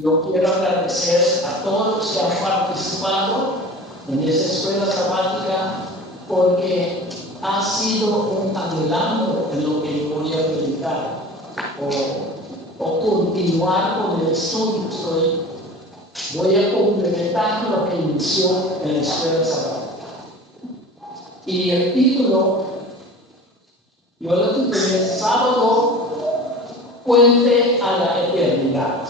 Yo quiero agradecer a todos los que han participado en esa escuela sabática porque ha sido un adelanto en lo que yo voy a predicar o continuar con el estudio. Voy a complementar lo que inició en la escuela sabática. Y el título, yo lo titulé Sábado, Puente a la Eternidad.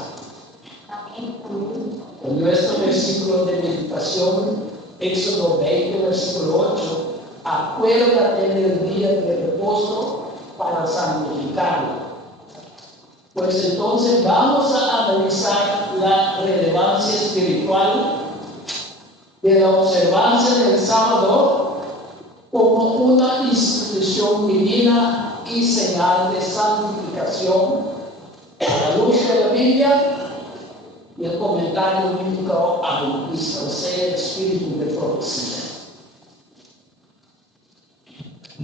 En nuestro versículo de meditación, Éxodo 20, versículo 8, acuérdate del día de reposo para santificarlo. Pues entonces vamos a analizar la relevancia espiritual de la observancia del sábado como una institución divina y señal de santificación a la luz de la Biblia y el comentario bíblico adventista, o sea, el espíritu de profecía.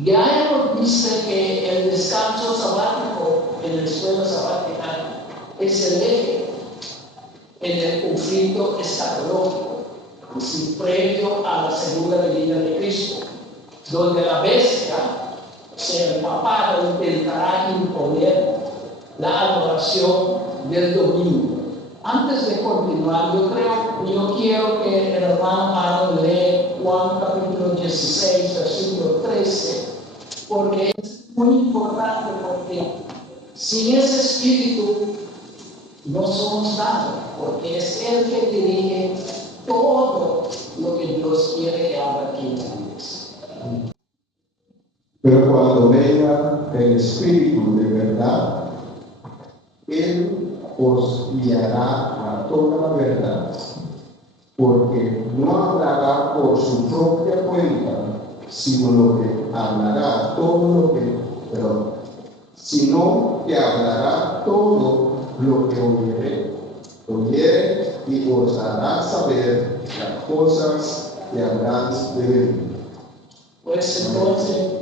Ya hemos visto que el descanso sabático en la escuela sabática es el eje en el conflicto escatológico, es decir, previo a la segunda venida de Cristo, donde la bestia, o sea, el papado, intentará imponer la adoración del domingo. Antes de continuar, yo quiero que el hermano Aaron lea Juan capítulo 16, versículo 13, porque es muy importante, porque sin ese espíritu no somos nada, porque es Él que dirige todo lo que Dios quiere que haga aquí en la iglesia. Pero cuando venga el Espíritu de verdad, Él os guiará a toda la verdad, porque no hablará por su propia cuenta, sino lo que hablará sino que hablará todo lo que oyere y os hará saber las cosas que habrán de venir. Pues entonces,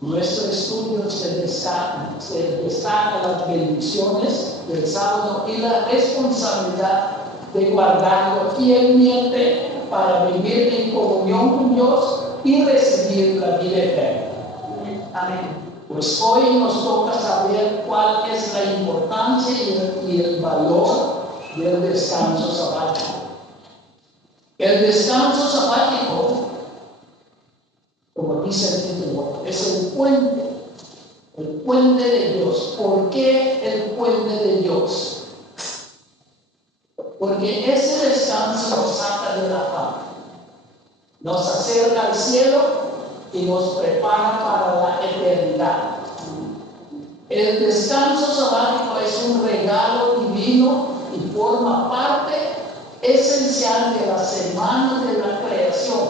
nuestro estudio se destaca las bendiciones del sábado y la responsabilidad de guardarlo fielmente para vivir en comunión con Dios y recibir la vida eterna. Amén. Pues hoy nos toca saber cuál es la importancia y el valor del descanso sabático. El descanso sabático, como dice el título, es el puente de Dios. ¿Por qué el puente de Dios? Porque ese descanso nos saca de la paz, nos acerca al cielo y nos prepara para la eternidad. El descanso sabático es un regalo divino y forma parte esencial de la semana de la creación,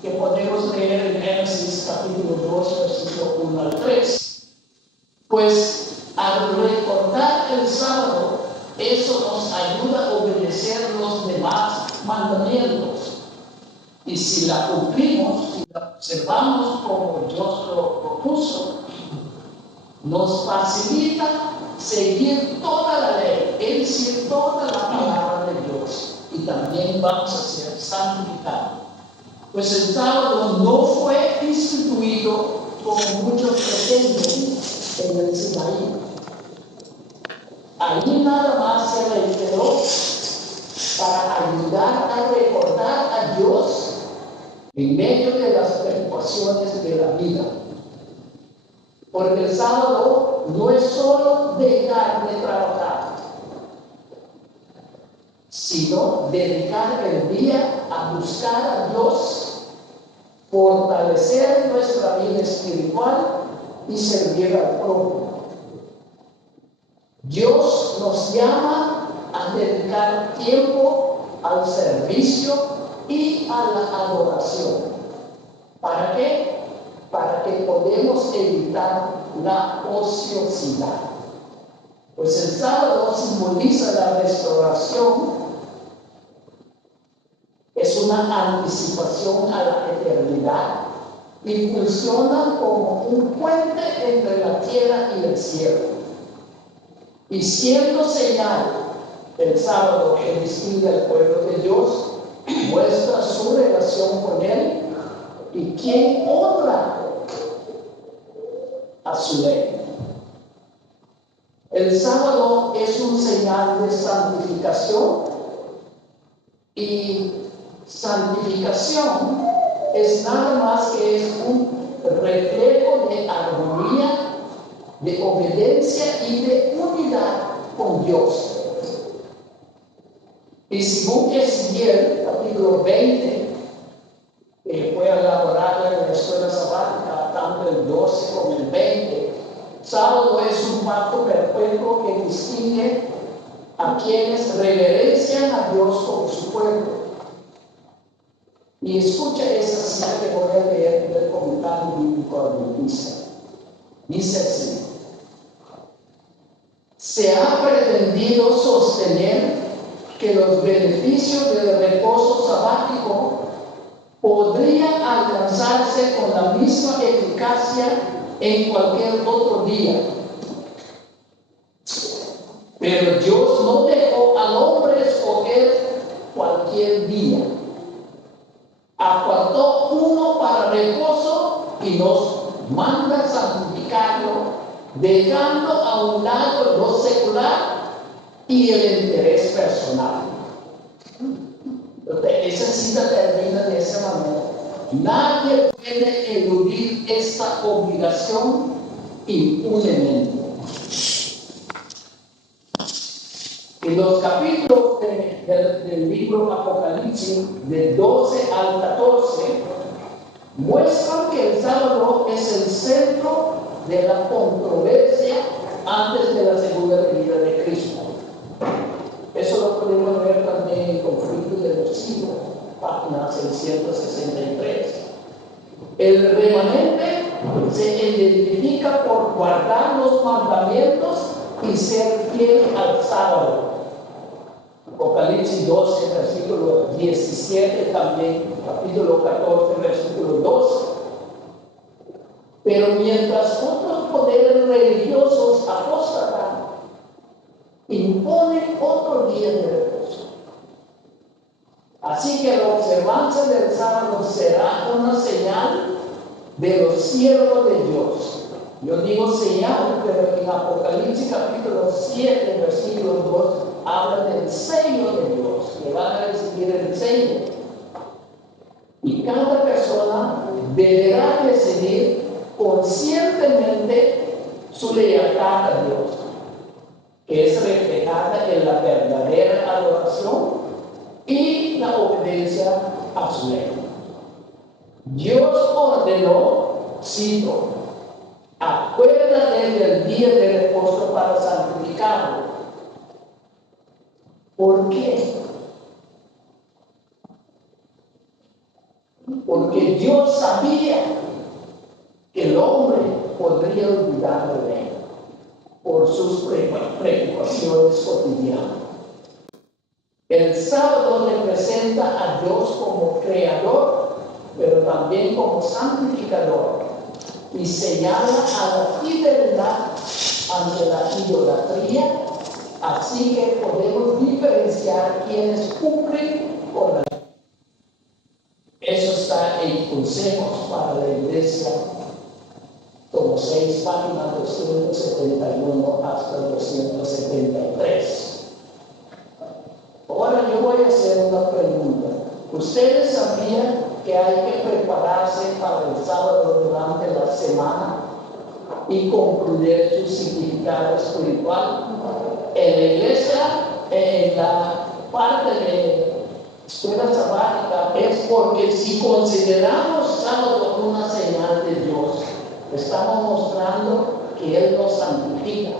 que podemos leer en Génesis capítulo 2, versículo 1 al 3. Pues al recordar el sábado, eso nos ayuda a obedecer los demás mandamientos. Y si la cumplimos, si la observamos como Dios lo propuso, nos facilita seguir toda la ley, es decir, toda la palabra de Dios. Y también vamos a ser santificados. Pues el sábado no fue instituido como muchos pretenden en el Sinaí. Ahí nada más se reiteró para ayudar a recordar a Dios en medio de las preocupaciones de la vida. Porque el sábado no es solo dejar de trabajar, sino dedicar el día a buscar a Dios, fortalecer nuestra vida espiritual y servir al prójimo. Dios nos llama a dedicar tiempo al servicio y a la adoración. ¿Para qué? Para que podamos evitar la ociosidad. Pues el sábado simboliza la restauración, es una anticipación a la eternidad y funciona como un puente entre la tierra y el cielo. Y siendo señal El sábado que distingue al pueblo de Dios muestra su relación con Él y quién honra a su ley. El sábado es un señal de santificación y santificación es nada más que es un reflejo de armonía, de obediencia y de unidad con Dios. Y según Ezequiel, capítulo 20, que fue elaborado en la escuela sabática, tanto el 12 como el 20, sábado es un pacto perpetuo que distingue a quienes reverencian a Dios como su pueblo. Y escucha esa cita que voy a leer del comentario bíblico adventista. Dice así: se ha pretendido sostener que los beneficios del reposo sabático podrían alcanzarse con la misma eficacia en cualquier otro día. Pero Dios no dejó al hombre escoger cualquier día. Apartó uno para reposo y nos manda santificarlo, dejando a un lado lo secular y el interés personal. Entonces, esa cita termina de esa manera. Nadie puede eludir esta obligación impunemente. En los capítulos del libro Apocalipsis, de 12 al 14, muestran que el sábado es el centro de la controversia antes de la segunda venida de Cristo. Eso lo podemos ver también en Conflictos de los Siglos, página 663. El remanente se identifica por guardar los mandamientos y ser fiel al sábado. Apocalipsis 12, versículo 17, también capítulo 14, versículo 12. Pero mientras otros poderes religiosos apóstatan, imponen otro día de reposo. Así que la observancia del sábado será una señal de los siervos de Dios. Yo digo señal, pero en Apocalipsis capítulo 7, versículo 2, habla del sello de Dios, que van a recibir el sello. Y cada persona deberá decidir conscientemente su lealtad a Dios, que es reflejada en la verdadera adoración y la obediencia a su ley. Dios ordenó, cito, acuérdate del día de reposo para santificarlo. ¿Por qué? Porque Dios sabía que el hombre podría olvidar de él por sus preocupaciones cotidianas. El sábado representa a Dios como creador, pero también como santificador, y señala a la fidelidad ante la idolatría, así que podemos diferenciar quienes cumplen con la ley. Eso está en Consejos para la Iglesia, como 6 páginas, 271 hasta 273. Ahora yo voy a hacer una pregunta. ¿Ustedes sabían que hay que prepararse para el sábado durante la semana y concluir su significado espiritual? En la iglesia, en la parte de escuela sabática, es porque si consideramos sábado una señal de Dios, estamos mostrando que Él nos santifica.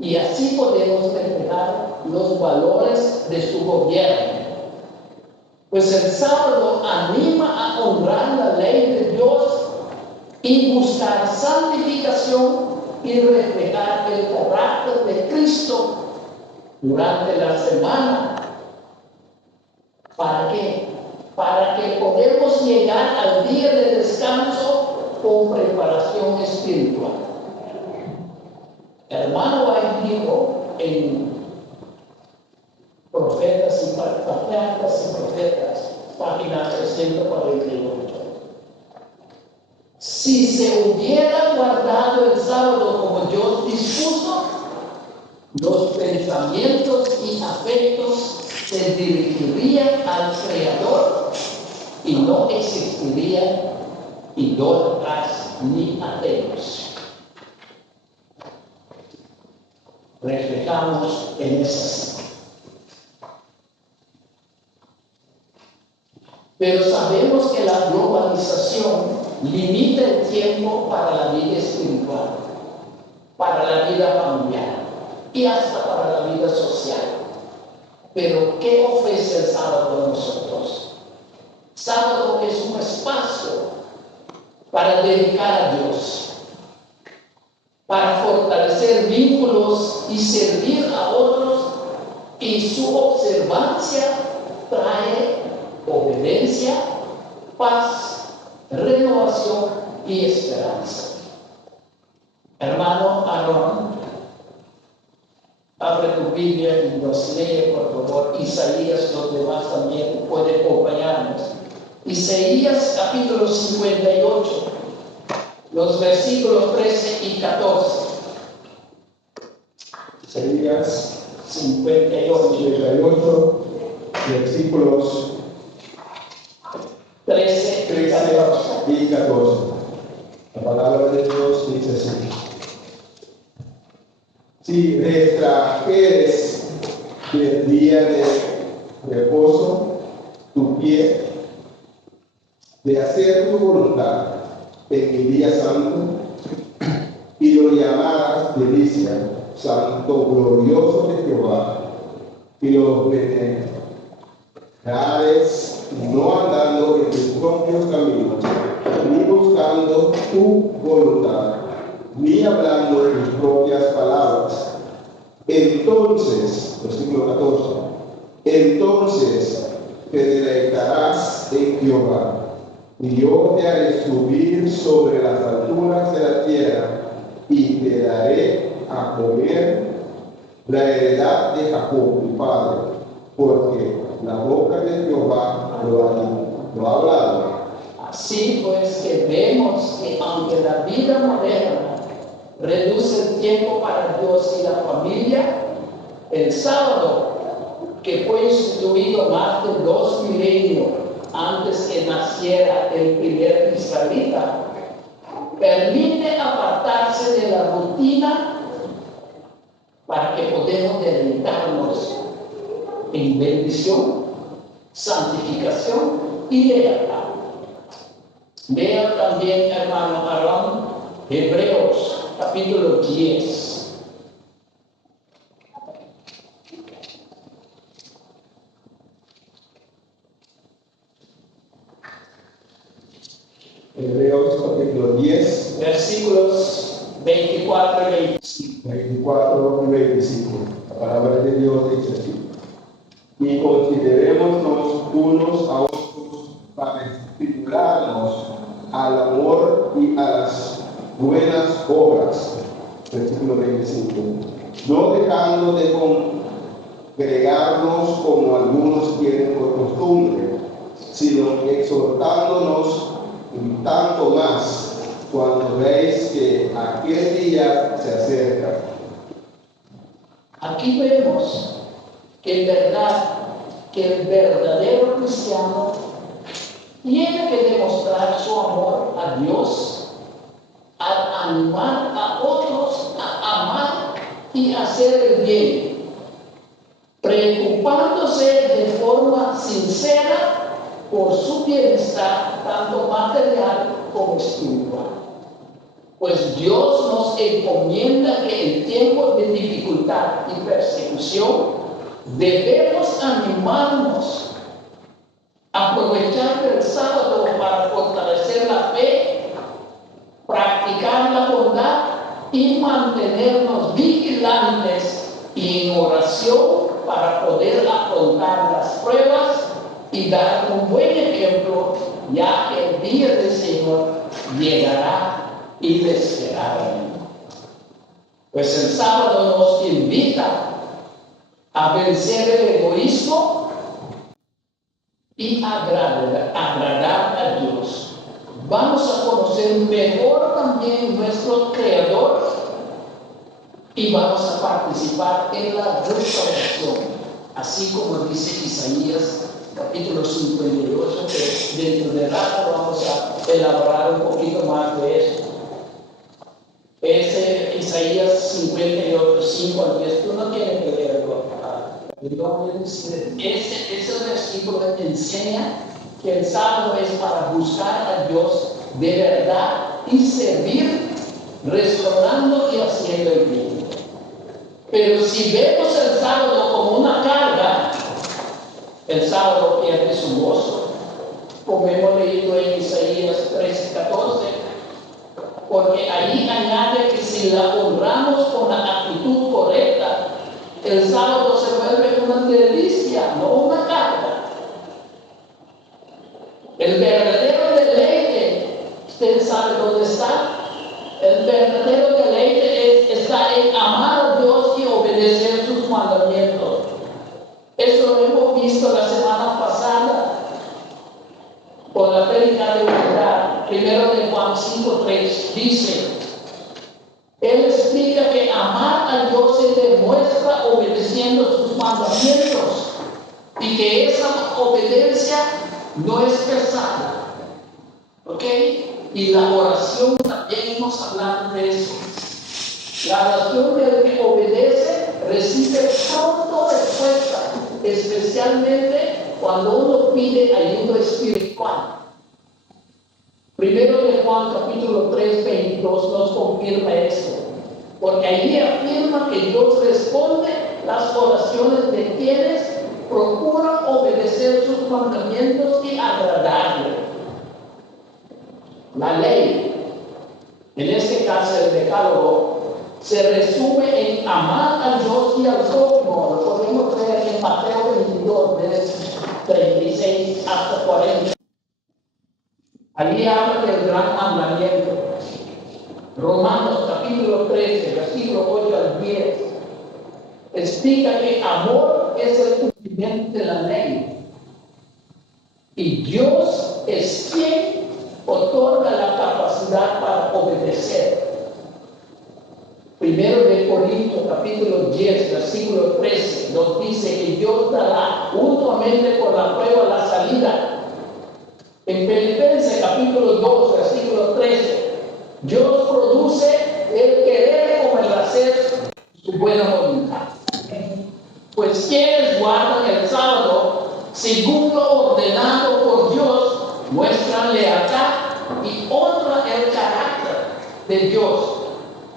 Y así podemos reflejar los valores de su gobierno. Pues el sábado anima a honrar la ley de Dios y buscar santificación y reflejar el carácter de Cristo durante la semana. ¿Para qué? Para que podamos llegar al día de descanso con preparación espiritual. El hermano White dijo en Profetas y patriarcas y profetas, página 348. Si se hubiera guardado el sábado como Dios dispuso, los pensamientos y afectos se dirigirían al Creador y no existirían idólatras ni ateos. Reflejamos en esa. Pero sabemos que la globalización limita el tiempo para la vida espiritual, para la vida familiar y hasta para la vida social. Pero ¿qué ofrece el sábado a nosotros? Sábado es un espacio para dedicar a Dios, para fortalecer vínculos y servir a otros, y su observancia trae obediencia, paz, renovación y esperanza. Hermano Aarón, abre tu Biblia y nos lee, por favor, Isaías. Los demás también pueden acompañarnos. Isaías capítulo 58, los versículos 13 y 14. Isaías 58, versículos 13 y 14. La palabra de Dios dice así: si retrajeres del día de reposo tu pie, de hacer tu voluntad en el día santo, y lo llamaras delicia, santo glorioso de Jehová, y lo venerares, no andando en tus propios caminos, ni buscando tu voluntad, ni hablando de tus propias palabras. Entonces, versículo 14, entonces te deleitarás en Jehová, y yo te haré subir sobre las alturas de la tierra, y te daré a comer la heredad de Jacob, mi padre, porque la boca de Jehová lo ha hablado. Así pues que vemos que aunque la vida moderna reduce el tiempo para Dios y la familia, el sábado, que fue instituido más de 2 milenios antes que naciera el primer israelita, permite apartarse de la rutina para que podamos deleitarnos en bendición, santificación y lealtad. Vea también, hermano Aarón, Hebreos capítulo 10. Hebreos capítulo 10, versículos 24 y 25. 24 y 25. La palabra de Dios dice así: y considerémonos unos a otros para estimularnos al amor y a las buenas obras. Versículo 25. No dejando de congregarnos como algunos tienen por costumbre, sino exhortándonos y tanto más cuando veis que aquel día se acerca. Aquí vemos que el verdadero cristiano tiene que demostrar su amor a Dios al animar a otros a amar y hacer el bien, preocupándose de forma sincera por su bienestar, tanto material como espiritual. Pues Dios nos encomienda que en tiempos de dificultad y persecución debemos animarnos, aprovechar el sábado para fortalecer la fe, practicar la bondad y mantenernos vigilantes y en oración para poder afrontar las pruebas y dar un buen ejemplo, ya que el día del Señor llegará inesperadamente. Pues el sábado nos invita a vencer el egoísmo y agradar a Dios. Vamos a conocer mejor también nuestro Creador y vamos a participar en la restauración, así como dice Isaías capítulo 58, que dentro de rato vamos a elaborar un poquito más de eso. Ese Isaías 58, 5 al 10, tú no tienes que leerlo. Yo voy a decir, ese versículo enseña que el sábado es para buscar a Dios de verdad y servir, restaurando y haciendo el bien. Pero si vemos el sábado como una carga, el sábado pierde su gozo, como hemos leído en Isaías 13, 14, porque ahí añade que si la honramos con la actitud correcta, el sábado se vuelve una delicia, no una carga. El verdadero deleite, ¿usted sabe dónde está? El verdadero deleite está en amar a Dios y obedecer sus mandamientos. Eso lo hemos visto la semana pasada con la prédica de unidad. Primero de Juan 5:3 dice, él explica que amar a Dios se demuestra obedeciendo sus mandamientos y que esa obediencia no es pesada. ¿Ok? Y la oración también hemos hablado de eso. La oración del que obedece recibe pronto respuesta, especialmente cuando uno pide ayuda espiritual. Primero de Juan capítulo 3, 22 nos confirma esto, porque allí afirma que Dios responde las oraciones de quienes procuran obedecer sus mandamientos y agradarle. La ley, en este caso el decálogo, se resume en amar a Dios y al prójimo. Lo podemos ver en Mateo 22, versos 36 hasta 40. Allí habla del gran mandamiento. Romanos capítulo 13, versículo 8 al 10, explica que amor es el cumplimiento de la ley. Y Dios es quien otorga la capacidad para obedecer. Primero de Corintios capítulo 10, versículo 13, nos dice que Dios dará mutuamente por la prueba la salida. En Filipenses capítulo 2, versículo 13, Dios produce el querer como el hacer su buena voluntad. Pues quienes guardan el sábado, según lo ordenado por Dios, muestran lealtad y honran el carácter de Dios.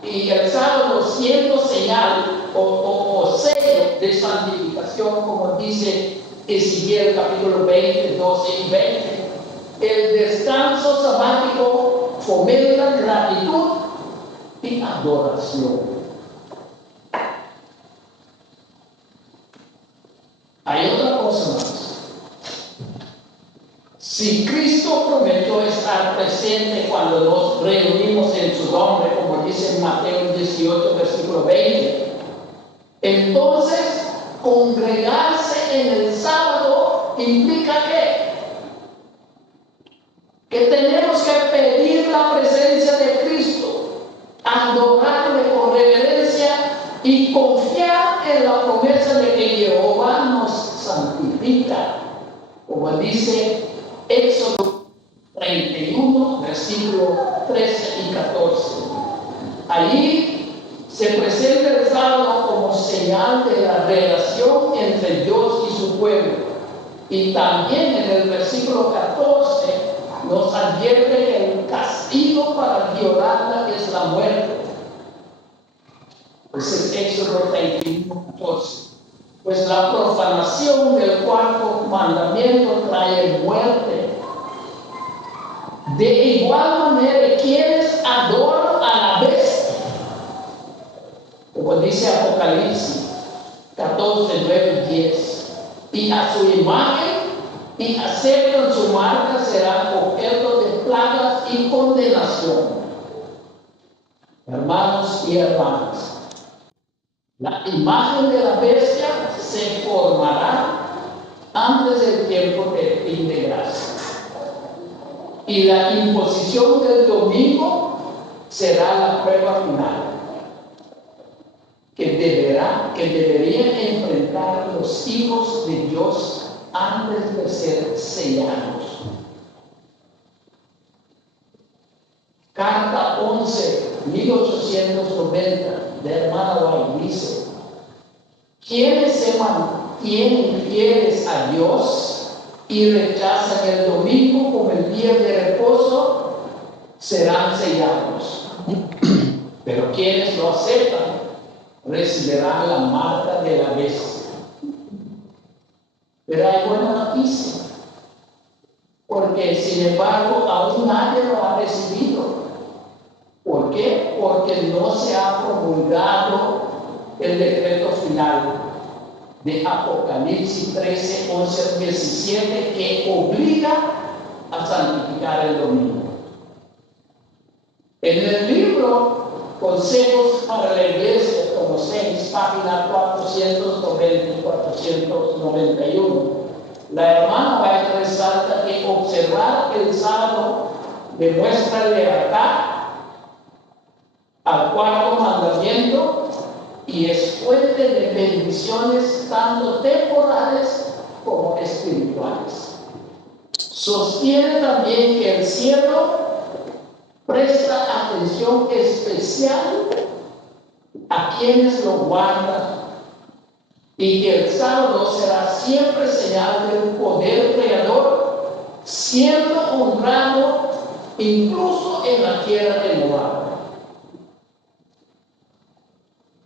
Y el sábado siendo señal o sello de santificación, como dice Ezequiel capítulo 20, 12 y 20. El descanso sabático fomenta gratitud y adoración. Hay otra cosa más. Si Cristo prometió estar presente cuando nos reunimos en su nombre, como dice en Mateo 18, versículo 20, entonces congregarse en el sábado implica que tenemos que pedir la presencia de Cristo, adorarle con reverencia y confiar en la promesa de que Jehová nos santifica, como dice Éxodo 31, versículo 13 y 14. Allí se presenta el sábado como señal de la relación entre Dios y su pueblo. Y también en el versículo 14 nos advierte que el castigo para violarla es la muerte. Pues es Éxodo 31, 14. Pues la profanación del cuarto mandamiento trae muerte. De igual manera, quienes adoran a la bestia, como dice Apocalipsis 14, 9 y 10, y a su imagen y aceptan su marca, serán objeto de plagas y condenación. Hermanos y hermanas, la la imagen de la bestia se formará antes del tiempo de fin de gracia. Y la imposición del domingo será la prueba final que deberían enfrentar los hijos de Dios antes de ser sellados. Carta 11, 1890 de hermana White dice: quienes se mantienen fieles a Dios y rechazan el domingo como el día de reposo serán sellados. Pero quienes lo aceptan recibirán la marca de la bestia. Pero hay buena noticia, porque sin embargo aún nadie lo ha recibido. ¿Por qué? Porque no se ha promulgado el decreto final de Apocalipsis 13, 11, 17 que obliga a santificar el domingo. En el libro Consejos para la Iglesia, como 6, página 490 y 491, la hermana White resalta que observar el sábado demuestra lealtad al cuarto mandamiento y es fuente de bendiciones tanto temporales como espirituales. Sostiene también que el cielo presta atención especial a quienes lo guardan y que el sábado será siempre señal de un poder creador, siendo honrado incluso en la tierra de Moab.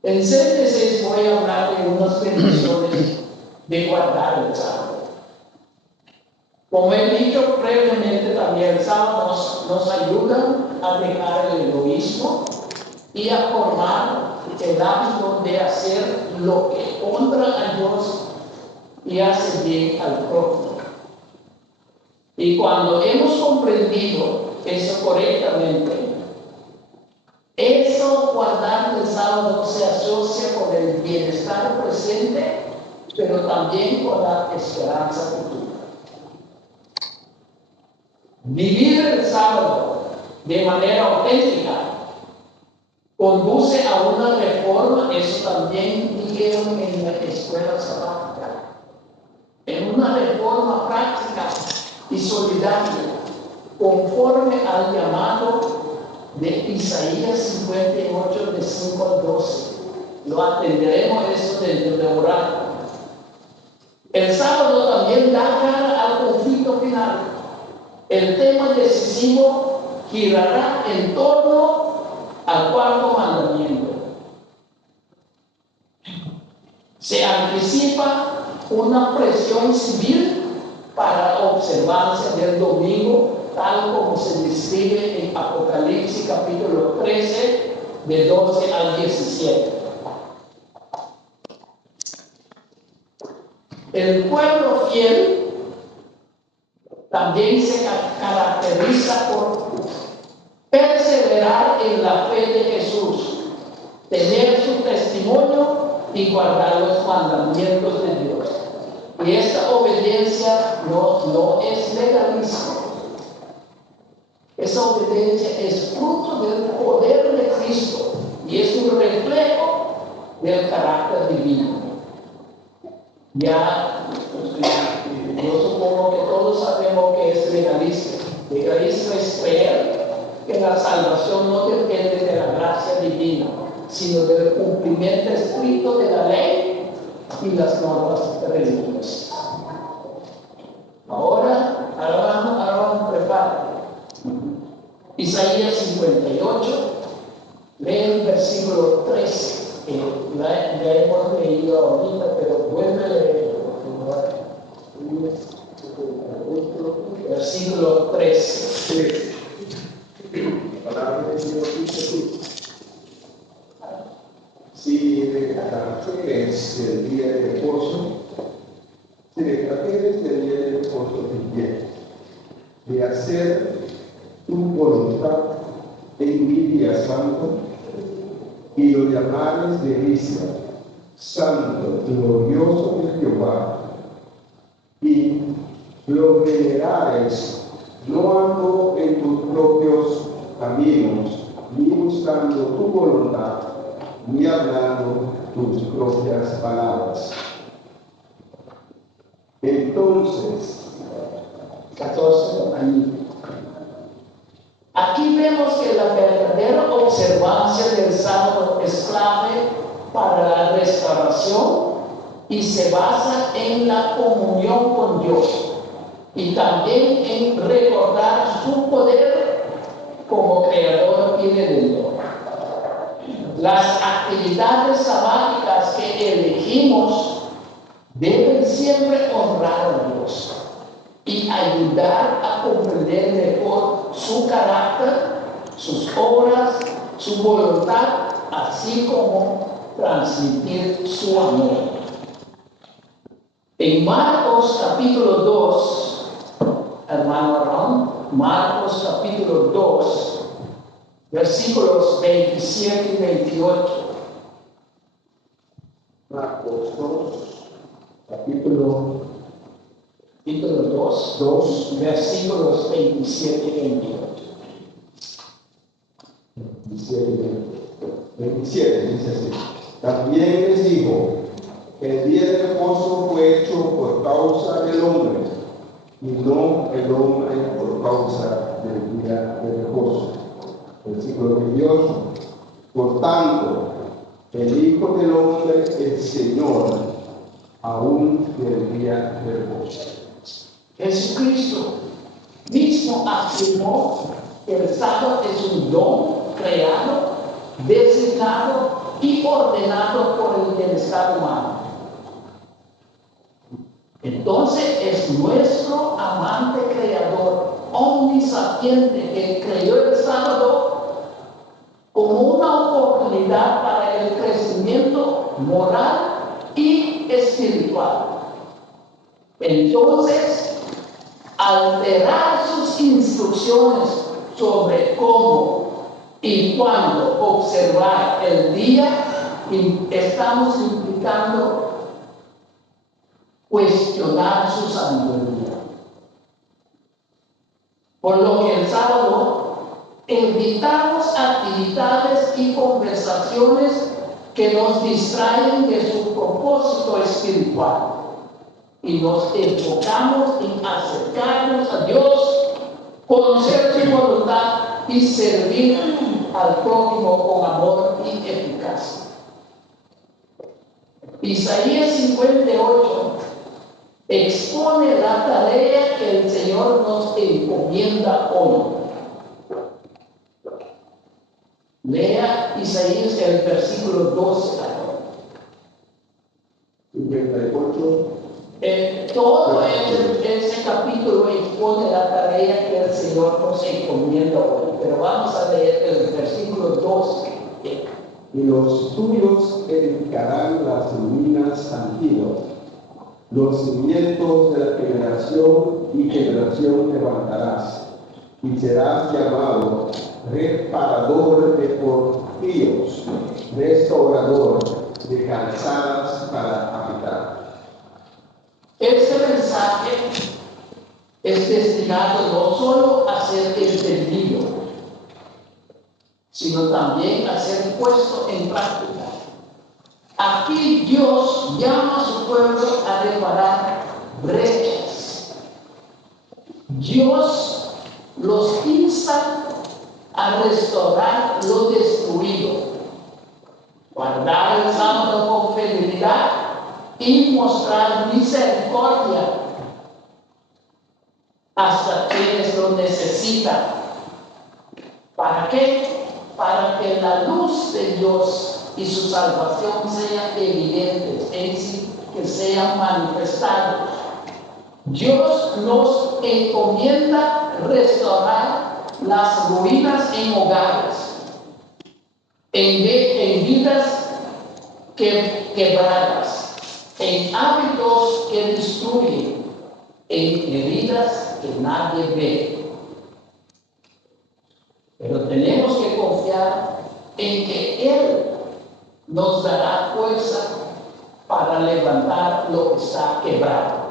En síntesis voy a hablar de unas bendiciones de guardar el sábado. Como he dicho previamente, también el sábado nos ayuda a dejar el egoísmo y a formar el hábito de hacer lo que honra a Dios y hace bien al prójimo. Y cuando hemos comprendido eso correctamente, eso, guardar el sábado, se asocia con el bienestar presente, pero también con la esperanza futura. Vivir el sábado de manera auténtica conduce a una reforma, eso también dijeron en la escuela sabática, en una reforma práctica y solidaria, conforme al llamado de Isaías 58, de 5 al 12. Lo atenderemos eso dentro de orar. El sábado también da cara al conflicto final. El tema decisivo girará en torno al cuarto mandamiento. Se anticipa una presión civil para la observancia del domingo, tal como se describe en Apocalipsis capítulo 13, de 12 al 17. El pueblo fiel también se caracteriza por perseverar en la fe de Jesús, tener su testimonio y guardar los mandamientos de Dios. Y esta obediencia no es legalismo. Esa obediencia es fruto del poder de Cristo y es un reflejo del carácter divino. Ya, yo supongo que todos sabemos que es legalismo. Legalismo es creer que la salvación no depende de la gracia divina, sino del cumplimiento estricto de la ley y las normas religiosas. Ahora prepara. Isaías 58, lee el versículo 13. Ya hemos leído ahorita, pero vuelve a leer, por favor. Versículo 13. La palabra de Dios dice así: si trajeres el día de reposo, si trajeres el día de reposo de hacer tu voluntad en mi día santo, y lo llamares de risa santo, glorioso es Jehová, y lo venerares, no ando en tus propios caminos, ni buscando tu voluntad, ni hablando tus propias palabras. Entonces, 14 ahí. Aquí vemos que la verdadera observancia del sábado es clave para la restauración y se basa en la comunión con Dios y también en recordar su poder como creador y redentor. Las actividades sabáticas que elegimos deben siempre honrar a Dios y ayudar a comprender mejor su carácter, sus obras, su voluntad, así como transmitir su amor. En Marcos capítulo 2, hermano Aarón, Marcos capítulo 2, versículos 27 y 28. Marcos 2, capítulo 2, versículos 27 y 28. 27 dice así. También les dijo, el día de reposo fue hecho por causa del hombre, y no el hombre por causa del día de reposo. Versículo 28. Por tanto, el Hijo del Hombre es Señor, aún del día de reposo. Jesucristo mismo afirmó que el sábado es un don creado, designado y ordenado por el bienestar humano. Entonces es nuestro amante creador omnisapiente que creó el sábado como una oportunidad para el crecimiento moral y espiritual. Entonces, alterar sus instrucciones sobre cómo y cuándo observar el día, estamos implicando cuestionar su sabiduría. Por lo que el sábado evitamos actividades y conversaciones que nos distraen de su propósito espiritual y nos enfocamos en acercarnos a Dios, conocer su voluntad y servir al prójimo con amor y eficacia. Isaías 58 expone la tarea que el Señor nos encomienda hoy. Lea Isaías el versículo 12. 58. Todo ese capítulo expone la tarea que el Señor nos encomienda hoy. Pero vamos a leer el versículo 12. Y los tuyos edificarán las ruinas antiguas. Los cimientos de la generación y generación levantarás, y serás llamado reparador de portillos, restaurador de calzadas para habitar. Este mensaje es destinado no solo a ser entendido, sino también a ser puesto en práctica. Aquí Dios llama a su pueblo a reparar brechas. Dios los insta a restaurar lo destruido, guardar el sábado con fidelidad y mostrar misericordia hasta quienes lo necesitan. ¿Para qué? Para que la luz de Dios y su salvación sean evidentes, es decir, que sean manifestados. Dios nos encomienda restaurar las ruinas en hogares, en vidas quebradas, en hábitos que destruyen, en heridas que nadie ve. Pero tenemos que confiar en que Él nos dará fuerza para levantar lo que está quebrado.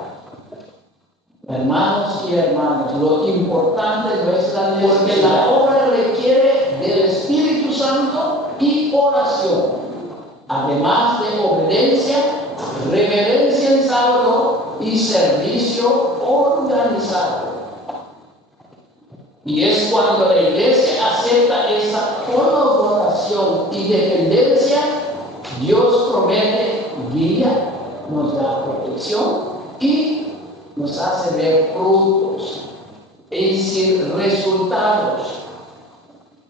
Hermanos y hermanas, lo importante no es la necesidad, porque la obra requiere del Espíritu Santo y oración, además de obediencia, reverencia en sábado y servicio organizado. Y es cuando la iglesia acepta esa colaboración y dependencia, Dios promete guía, nos da protección y nos hace ver frutos, es decir, resultados.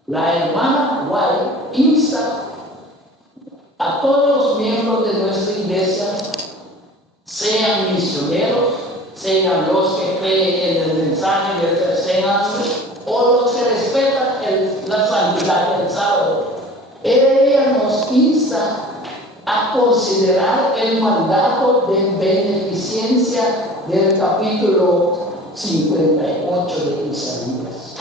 La hermana White insta a todos los miembros de nuestra iglesia, sean misioneros, sean los que creen en el mensaje del tercer ángel o los que respetan la santidad del sábado. Ella nos insta a considerar el mandato de beneficencia del capítulo 58 de Isaías.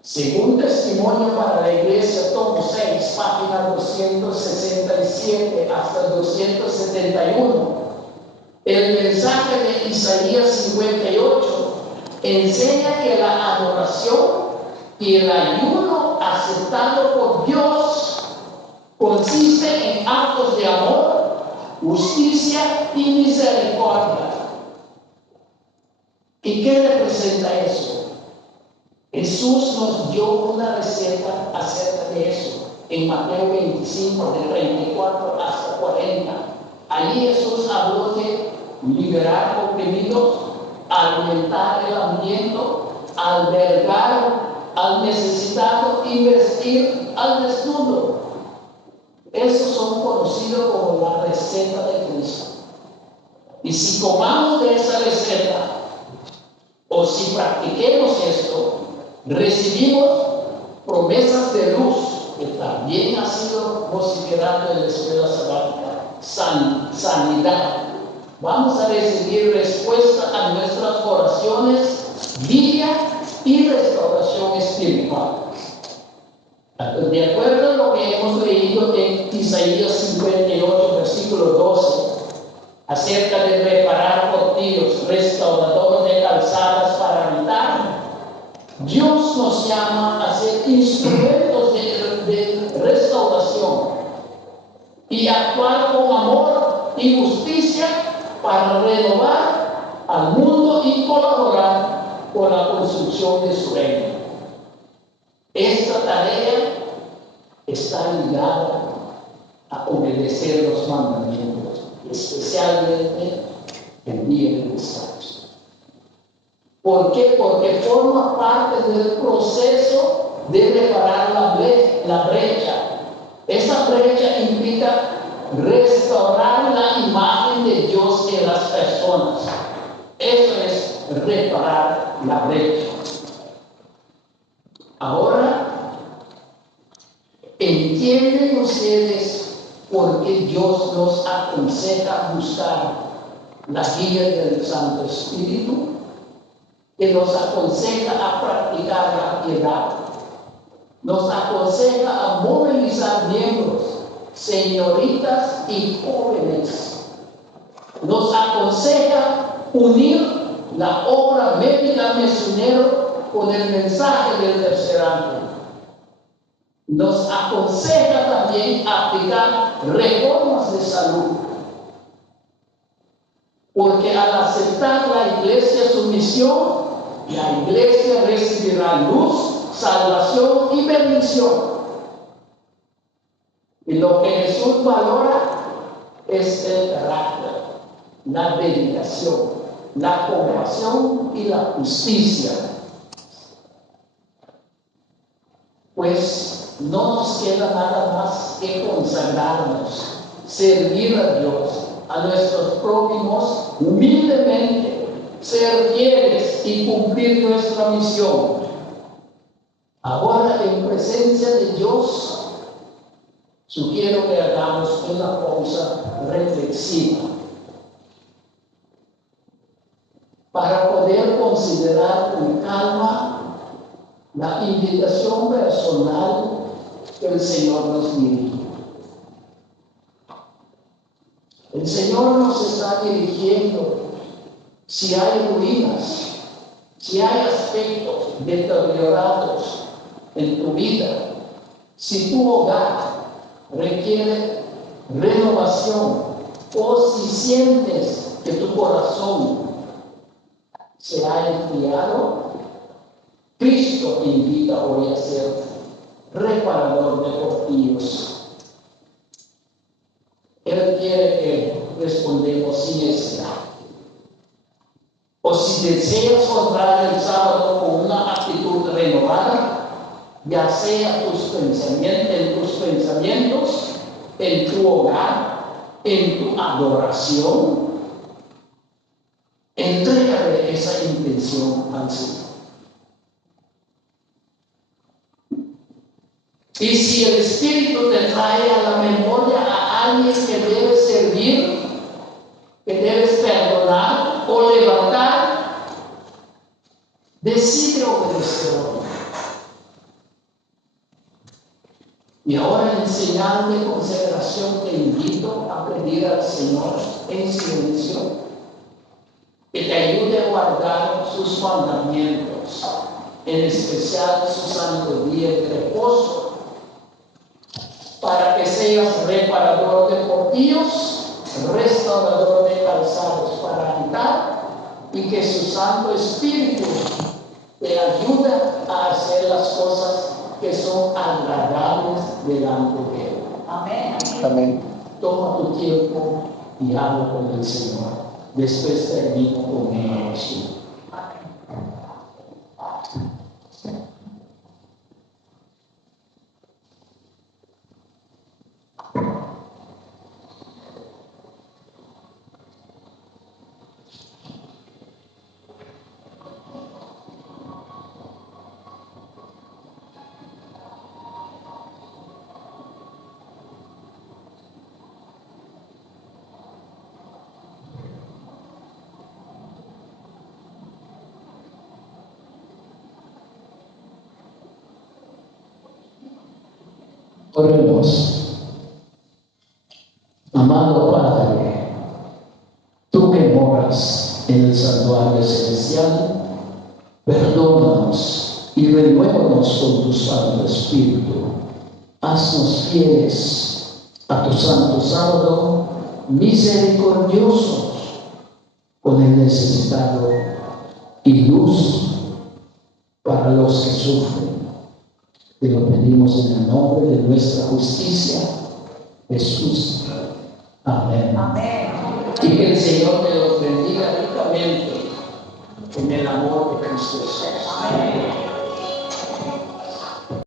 Según Testimonio para la Iglesia, tomo 6, página 267 hasta 271, el mensaje de Isaías 58 enseña que la adoración y el ayuno aceptado por Dios consiste en actos de amor, justicia y misericordia. ¿Y qué representa eso? Jesús nos dio una receta acerca de eso en Mateo 25, de 34 hasta 40. Allí Jesús habló de liberar oprimidos, alimentar el hambriento, albergar al necesitado y vestir al desnudo. Esos son conocidos como la receta de Cristo. Y si comamos de esa receta, o si practiquemos esto, recibimos promesas de luz, que también ha sido considerado en la escuela sabática, sanidad. Vamos a recibir respuesta a nuestras oraciones, guía y restauración espiritual. De acuerdo a lo que hemos leído en Isaías 58, versículo 12, acerca de reparar portillos, restauradores de calzadas para habitar, Dios nos llama a ser instrumentos de restauración y actuar con amor y justicia para renovar al mundo y colaborar con la construcción de su reino. Esta tarea está ligada a obedecer los mandamientos, especialmente el día del descanso. ¿Por qué? Porque forma parte del proceso de reparar la brecha. Esa brecha implica restaurar la imagen de Dios en las personas. Eso es reparar la brecha. Ahora, ¿entienden ustedes por qué Dios nos aconseja buscar la guía del Santo Espíritu? Que nos aconseja a practicar la piedad, nos aconseja a movilizar miembros, señoritas y jóvenes, nos aconseja unir la obra médica misionero con el mensaje del tercer ángel. Nos aconseja también aplicar reformas de salud, porque al aceptar la iglesia su misión, la iglesia recibirá luz, salvación y bendición. Y lo que Jesús valora es el carácter, la dedicación, la compasión y la justicia. Pues no nos queda nada más que consagrarnos, servir a Dios, a nuestros prójimos humildemente, ser fieles y cumplir nuestra misión. Ahora, en presencia de Dios, sugiero que hagamos una pausa reflexiva para poder considerar con calma la invitación personal que el Señor nos dirige. El Señor nos está dirigiendo. Si hay ruinas, si hay aspectos deteriorados en tu vida, si tu hogar requiere renovación o si sientes que tu corazón se ha enfriado, Cristo te invita hoy a ser reparador de portillos. Él quiere que respondemos sin necesidad. O si deseas honrar el sábado con una actitud renovada, ya sea en tus pensamientos, en tu hogar, en tu adoración, entrégale esa intención al Señor. Y si el Espíritu te trae a la memoria a alguien que debes servir, que debes perdonar o levantar, decide obedecerlo. Y ahora en señal de consideración te invito a pedir al Señor en silencio que te ayude a guardar sus mandamientos, en especial su santo día de reposo, para que seas reparador de portillos, restaurador de calzados para andar, y que su Santo Espíritu te ayude a hacer las cosas que son agradables delante de Él. Amén. Amén. Toma tu tiempo y habla con el Señor. Después termino con una oración. Oremos. Amado Padre, tú que moras en el santuario celestial, perdónanos y renuévanos con tu Santo Espíritu. Haznos fieles a tu santo sábado, misericordiosos con el necesitado y luz para los que sufren. Te lo pedimos en el nombre de nuestra justicia, Jesús. Amén. Amén. Y que el Señor te lo